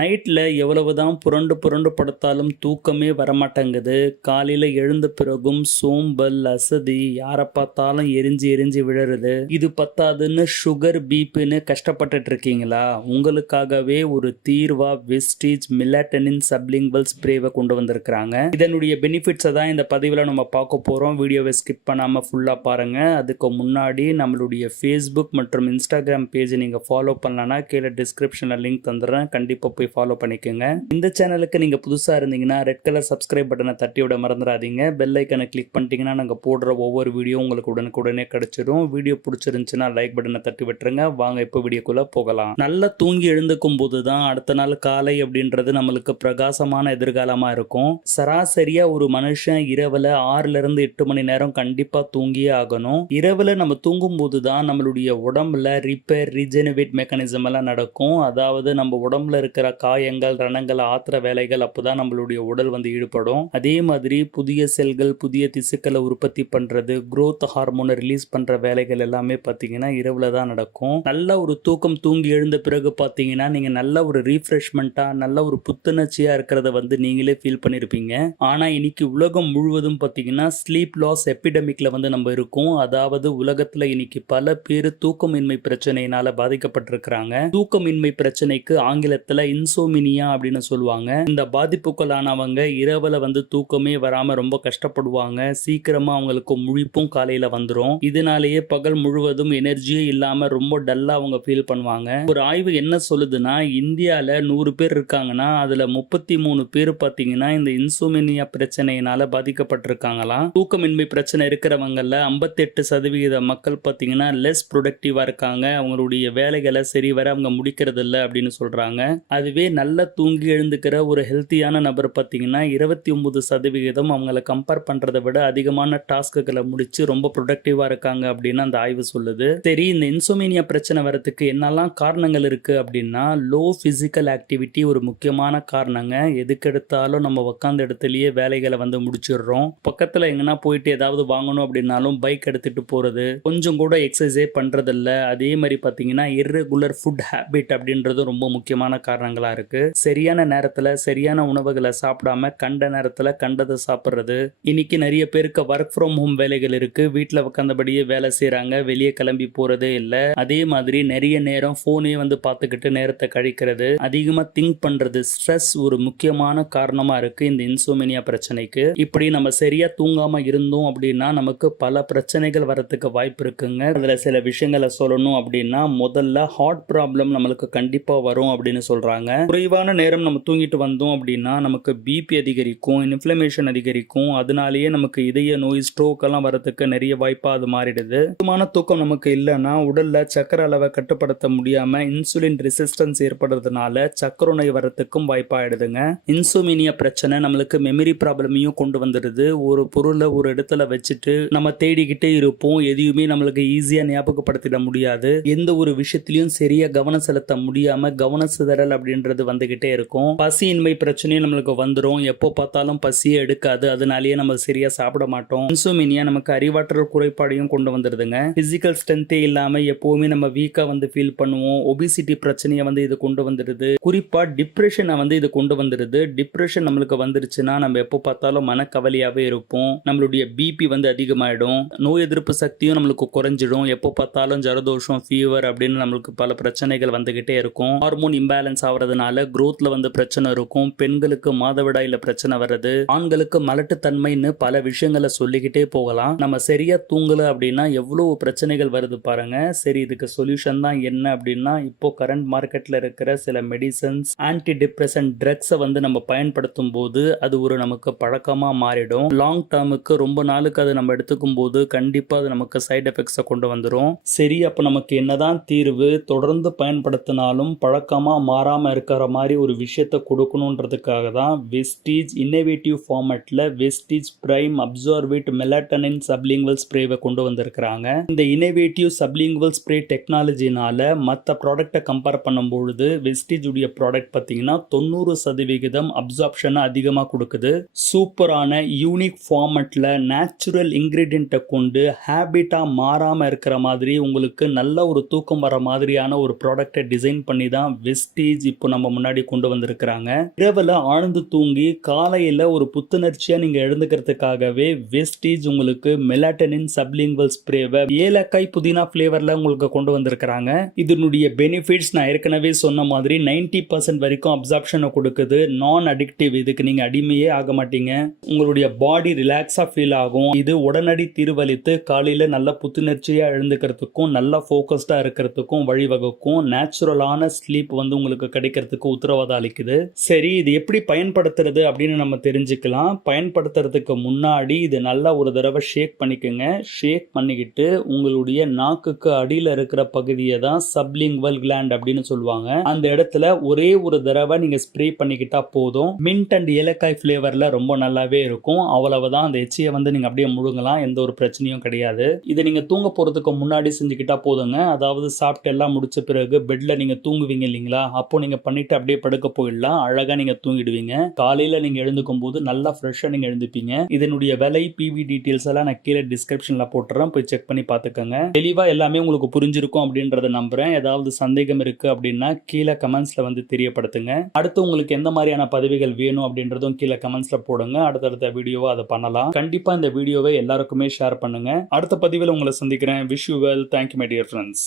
நைட்ல எவ்வளவுதான் புரண்டு புரண்டு படுத்தாலும் தூக்கமே வரமாட்டேங்குது. காலையில எழுந்த பிறகும் சோம்பல், அசதி, யாரை பார்த்தாலும் எரிஞ்சு எரிஞ்சு விழறது. இது பத்தாதுன்னு சுகர், பிபின்னு கஷ்டப்பட்டுட்டு இருக்கீங்களா? உங்களுக்காகவே ஒரு தீர்வா வெஸ்டீஜ் மெலட்டனின் சப்லிங்குவல் ஸ்ப்ரேவை கொண்டு வந்திருக்கிறாங்க. இதனுடைய பெனிஃபிட்ஸை தான் இந்த பதிவில் நம்ம பார்க்க போறோம். வீடியோவை ஸ்கிப் பண்ணாம ஃபுல்லா பாருங்க. அதுக்கு முன்னாடி நம்மளுடைய ஃபேஸ்புக் மற்றும் இன்ஸ்டாகிராம் பேஜை நீங்க ஃபாலோ பண்ணலன்னா கீழே டிஸ்கிரிப்ஷன்ல லிங்க் தந்துடுறேன். கண்டிப்பா போய் ஃபாலோ பண்ணிக்கோங்க. இந்த சேனலுக்கு நீங்க புதுசா இருந்தீங்கன்னா ரெட் கலர் சப்ஸ்கிரைப் பட்டனை தட்டி விட மறந்துடாதீங்க. பெல் ஐக்கனை கிளிக் பண்ணிட்டீங்கன்னா நாங்க போடுற ஒவ்வொரு வீடியோ உங்களுக்கு உடனுக்குடனே கிடைச்சிடும். வீடியோ பிடிச்சிருந்துச்சுன்னா லைக் பட்டனை தட்டி விட்டுருங்க. வாங்க இப்போ வீடியோக்குள்ள போகலாம். நல்லா தூங்கி எழுந்துக்கும் போது தான் அடுத்த நாள் காலை அப்படின்றது நம்மளுக்கு பிரகாசமான எதிர்காலமா இருக்கும். சராசரியா ஒரு மனுஷன் இரவுல 6 to 8 மணி நேரம் கண்டிப்பா தூங்கியே ஆகணும். இரவுல நம்ம தூங்கும் போது தான் நம்மளுடைய உடம்புல ரிப்பேர், ரீஜெனரேட் மெக்கானிசம் எல்லாம் நடக்கும். அதாவது நம்ம உடம்புல இருக்கிற காயங்கள், ரணங்கள், ஆத்திர வேலைகள் அப்போதான் நம்மளுடைய உடல் ஈடுபடும். அதே மாதிரி புதிய செல்கள், புதிய திசுக்களை உற்பத்தி பண்றது, growth ஹார்மோனை ரிலீஸ் பண்ற வேலைகள் எல்லாமே பார்த்தீங்கன்னா இரவுல தான் நடக்கும். நல்ல ஒரு தூக்கம் தூங்கி எழுந்த பிறகு பார்த்தீங்கன்னா நீங்க நல்ல ஒரு ரீஃப்ரெஷ்மெண்டா, நல்ல ஒரு புத்துணர்ச்சியா இருக்கிறத நீங்களே ஃபீல் பண்ணிருப்பீங்க. ஆனா இன்னைக்கு உலகம் முழுவதும் பார்த்தீங்கன்னா ஸ்லீப் லாஸ் எபிடமிக்ல நம்ம இருக்கோம். அதாவது உலகத்துல இன்னைக்கு பல பேர் தூக்கமின்மை பிரச்சனையினால பாதிக்கப்பட்டிருக்கிறாங்க. தூக்கமின்மை பிரச்சனைக்கு ஆங்கிலத்துல இன்சோமினியா அப்படின்னு சொல்லுவாங்க. இந்த பாதிப்புக்குள்ளானவங்க இரவுல தூக்கமே வராம ரொம்ப கஷ்டப்படுவாங்க. சீக்கிரமா அவங்களுக்கு முழிப்பும் காலையில வந்துரும். இதனாலேயே பகல் முழுவதும் எனர்ஜியே இல்லாம ரொம்ப டல்லா அவங்க ஃபீல் பண்ணுவாங்க. ஒரு ஆய்வு என்ன சொல்லுதுன்னா, இந்தியால 100 பேர் இருக்காங்கன்னா அதுல 33 பேர் பாத்தீங்கன்னா இந்த இன்சோமினியா பிரச்சனையினால பாதிக்கப்பட்டிருக்காங்களாம். தூக்கமின்மை பிரச்சனை இருக்கிறவங்கல 58% மக்கள் பாத்தீங்கன்னா லெஸ் ப்ரொடக்டிவா இருக்காங்க. அவங்களுடைய வேலைகளை சரிவர அவங்க முடிக்கிறது இல்லை அப்படின்னு சொல்றாங்க. அதுவே நல்லா தூங்கி எழுந்துக்கிற ஒரு ஹெல்த்தியான நபர் பார்த்தீங்கன்னா 29% அவங்கள கம்பேர் பண்றதை விட அதிகமான டாஸ்க்குகளை முடிச்சு ரொம்ப ப்ரொடக்டிவா இருக்காங்க அப்படின்னு அந்த ஆய்வு சொல்லுது. சரி, இந்த இன்சோமினியா பிரச்சனை வரதுக்கு என்னெல்லாம் காரணங்கள் இருக்கு அப்படின்னா, லோ பிசிக்கல் ஆக்டிவிட்டி ஒரு முக்கியமான காரணங்க. எதுக்கு எடுத்தாலும் நம்ம உட்காந்த இடத்துலயே வேலைகளை முடிச்சிடுறோம். பக்கத்துல எங்கன்னா போயிட்டு ஏதாவது வாங்கணும் அப்படின்னாலும் பைக் எடுத்துட்டு போறது, கொஞ்சம் கூட எக்ஸசைஸே பண்றதில்ல. அதே மாதிரி பார்த்தீங்கன்னா இர்ரெகுலர் ஃபுட் ஹேபிட் அப்படின்றது ரொம்ப முக்கியமான காரணங்களா இருக்கு. சரியான நேரத்துல சரியான உணவுகளை சாப்பிடாம கண்ட நேரத்துல கண்டதை சாப்பிடுறது. இன்னைக்கு நிறைய பேருக்கு ஒர்க் ஃப்ரம் ஹோம் வேலைகள் இருக்கு. வீட்டுல உட்காந்தபடியே வேலை செய்யறாங்க. வெளியே கிளம்பி போறதே இல்ல. அதே மாதிரி நிறைய நேரம் போனே பார்த்துக்கிட்டு நேரத்தை கழிக்கிறது, அதிகமா திங்க் பண்றது, ஸ்ட்ரெஸ் ஒரு முக்கியமான காரணமா இருக்கு இந்த இன்சோமினியா பிரச்சனைக்கு. இப்படி நம்ம சரியா தூங்காம இருந்தோம் அப்படின்னா நமக்கு பல பிரச்சனைகள் வரதுக்கு வாய்ப்பு இருக்குங்க. அதுல சில விஷயங்களை சொல்லணும் அப்படின்னா, முதல்ல ஹார்ட் ப்ராப்ளம் நம்மளுக்கு கண்டிப்பா வரும் அப்படின்னு சொல்றாங்க. குறைவான நேரம் நம்ம தூங்கிட்டு வந்தோம் அப்படின்னா நமக்கு பிபி அதிகரிக்கும், இன்ஃப்ளமேஷன் அதிகரிக்கும். அதனாலேயே நமக்கு இதய நோய், ஸ்ட்ரோக் எல்லாம் வரதுக்கு நிறைய வாய்ப்பா அது மாறிடுது. சுத்தமான தூக்கம் நமக்கு இல்லைன்னா உடல்ல சக்கரை அளவை கட்டுப்படுத்த முடியாம இன்சுலின் ரெசிஸ்டன்ஸ் ஏற்படுறதுனால சக்கரை நோய் வரதுக்கும் வாய்ப்பாயிடுதுங்க. இன்சோமினியா பிரச்சனை நம்மளுக்கு மெமரி ப்ராப்ளமையும் கொண்டு வந்துடுது. ஒரு பொருளை ஒரு இடத்துல வச்சுட்டு நம்ம தேடிக்கிட்டே இருப்போம். எதையுமே நம்மளுக்கு ஈஸியா ஞாபகப்படுத்திட முடியாது. எந்த ஒரு விஷயத்திலையும் சரியா கவனம் செலுத்த முடியாம கவன சிதறல் அப்படின்றது வந்துகிட்டே இருக்கும். பசியின்மை பிரச்சனையும் நம்மளுக்கு வந்துடும். எப்போ பார்த்தாலும் பசியே எடுக்காது. அதனாலேயே நம்ம சரியா சாப்பிட மாட்டோம். இன்சோமினியா நமக்கு அறிவாற்றல் குறைபாடையும் கொண்டு வந்துடுதுங்க. பிசிக்கல் ஸ்ட்ரென்த்தே இல்லாம எப்பவுமே நம்ம வீக்கா ஃபீல் பண்ணுவோம். ஒபிசிட்டி பிரச்சனையை இது கொண்டு வந்துடுது. குறிப்பா டிப்ரெஷனை இது கொண்டு வந்துடுது. டிப்ரெஷன் நம்மளுக்கு வந்துருச்சுன்னா நம்ம எப்போ பார்த்தாலும் மனக்கவலையாவே இருப்போம். நம்மளுடைய பிபி அதிகமாயிடும். நோய் எதிர்ப்பு சக்தியும் நம்மளுக்கு குறைஞ்சிடும். எப்போ பார்த்தாலும் ஜலதோஷம், ஃபீவர் அப்படின்னு நம்மளுக்கு பல பிரச்சனைகள் வந்துகிட்டே இருக்கும். ஹார்மோன் இம்பேலன்ஸ் ஆகிறதுனால growthல பிரச்சனை இருக்கும். பெண்களுக்கு மாதவிடாயில பிரச்சனை வருது. ஆண்களுக்கு மலட்டுத்தன்மைன்னு பல விஷயங்களை சொல்லிக்கிட்டே போகலாம். நம்ம சரியா தூங்கல அப்படின்னா எவ்வளவு பிரச்சனைகள் வருது பாருங்க. சரி, இதுக்கு சொல்யூஷன் தான் என்ன அப்படின்னா, இப்போ கரண்ட் மார்க்கெட்ல இருக்கிற சில மெடிசன்ஸ், ஆன்டி டிப்ரெசன்ட் ட்ரக்ஸை நம்ம பயன்படுத்தும் போது அது ஒரு நமக்கு பழக்கமா மாறிடும். லாங் டேர்முக்கு ரொம்ப நாளுக்கு அதை நம்ம எடுத்துக்கும் போது கண்டிப்பா அது நமக்கு சைடு எஃபெக்ட்ஸை கொண்டு வந்துடும். சரி, அப்ப நமக்கு என்னதான் தீர்வு? தொடர்ந்து பயன்படுத்தினாலும் பழக்கமா மாறாம இருக்கிற மாதிரி ஒரு விஷயத்தை கொடுக்கணுன்றதுக்காக தான் வெஸ்டீஜ் இன்னோவேட்டிவ் ஃபார்மேட்ல Vestige prime absorbed melatonin sublingual ஸ்ப்ரேவை கொண்டு வந்திருக்கிறாங்க. இந்த இன்னோவேட்டிவ் சப்லிங்குவல் ஸ்ப்ரே டெக்னாலஜினால மற்ற ப்ராடக்ட்டை கம்பேர் பண்ணும்பொழுது வெஸ்டீஜ் உடைய ப்ராடக்ட் பார்த்தீங்கன்னா 90% அப்சார்ப்ஷனை அதிகமாக கொடுக்குது. சூப்பரான யூனிக் ஃபார்மேட்ல நேச்சுரல் இன்கிரீடியண்ட்டை கொண்டு ஹேபிட்டா மாறாம இருக்கிற மாதிரி உங்களுக்கு நல்ல ஒரு தூக்கம் வர மாதிரியான ஒரு ப்ராடக்ட்டை டிசைன் பண்ணி தான் வெஸ்டீஜ் இப்போ இப்போ நம்ம முன்னாடி கொண்டு வந்திருக்கிறாங்க. இரவுல ஆழ்ந்து தூங்கி காலையில ஒரு புத்துணர்ச்சியா நீங்க எழுந்துக்கிறதுக்காகவே வெஸ்டீஜ் உங்களுக்கு மெலாட்டனின் சப்லிங்குவல் ஸ்ப்ரேவை ஏலக்காய் புதினா ஃபிளேவர்ல உங்களுக்கு கொண்டு வந்திருக்கிறாங்க. இதனுடைய பெனிஃபிட்ஸ் நான் ஏற்கனவே சொன்ன மாதிரி 90% வரைக்கும் அப்சார்ப்ஷனை கொடுக்குது. நான் அடிக்டிவ், இதுக்கு நீங்க அடிமையே ஆக மாட்டீங்க. உங்களுடைய பாடி ரிலாக்ஸா ஃபீல் ஆகும். இது உடனடி தீர்வளித்து காலையில நல்ல புத்துணர்ச்சியா எழுந்துக்கிறதுக்கும் நல்ல ஃபோக்கஸ்டா இருக்கிறதுக்கும் வழிவகுக்கும். நேச்சுரலான ஸ்லீப் வந்து உங்களுக்கு கிடைக்கிறதுக்கு உத்தரவாதம் அளிக்குது. சரி, இது எப்படி பயன்படுத்துறது அப்படின்னு நம்ம தெரிஞ்சுக்கலாம். பயன்படுத்துறதுக்கு முன்னாடி இது நல்லா ஒரு தடவை ஷேக் பண்ணிக்கோங்க. ஷேக் பண்ணிக்கிட்டு உங்களுடைய நாக்குக்கு அடியில் இருக்கிற பகுதியை தான் சப்லிங்குவல் கிளாண்ட் அப்படின்னு சொல்லுவாங்க. அந்த இடத்துல ஒரே ஒரு தடவை நீங்க ஸ்ப்ரே பண்ணிக்கிட்டா போதும். மின்ட் அண்ட் ஏலக்காய் ஃபிளேவர்ல ரொம்ப நல்லாவே இருக்கும். அவ்வளவுதான். அந்த எச்சியை வந்து நீங்க அப்படியே முழுங்கலாம். எந்த ஒரு பிரச்சனையும் கிடையாது. இதை நீங்க தூங்க போறதுக்கு முன்னாடி செஞ்சுக்கிட்டா போதுங்க. அதாவது சாப்பிட்டு எல்லாம் முடிச்ச பிறகு பெட்ல நீங்க தூங்குவீங்க இல்லைங்களா, அப்போ நீங்க பண்ணிட்டு அப்படியே படுக்க போயிடலாம். அழகா நீங்க தூங்கிடுவீங்க. காலையில நீங்க எழுந்துக்கும் போது நல்லா ஃப்ரெஷ்ஷா நீங்க எழுந்துப்பீங்க. இதனுடைய விலை, பிவி டீடைல்ஸ் எல்லாம் நான் கீழே டிஸ்கிரிப்ஷன்ல போட்டுறேன். போய் செக் பண்ணி பாத்துக்கோங்க. தெளிவா எல்லாமே உங்களுக்கு புரிஞ்சிருக்கும் அப்படின்றத நம்புறேன். ஏதாவது சந்தேகம் இருக்கு அப்படின்னா கீழே கமெண்ட்ஸ்ல வந்து தெரியப்படுத்துங்க. அடுத்து உங்களுக்கு எந்த மாதிரியான பதவிகள் வேணும் அப்படின்றதும் கீழே கமெண்ட்ஸ்ல போடுங்க. அடுத்தடுத்த வீடியோவை அதை பண்ணலாம். கண்டிப்பா இந்த வீடியோவை எல்லாருக்குமே ஷேர் பண்ணுங்க. அடுத்த பதிவில் உங்களை சந்திக்கிறேன். Wish you well. Thank you my dear friends.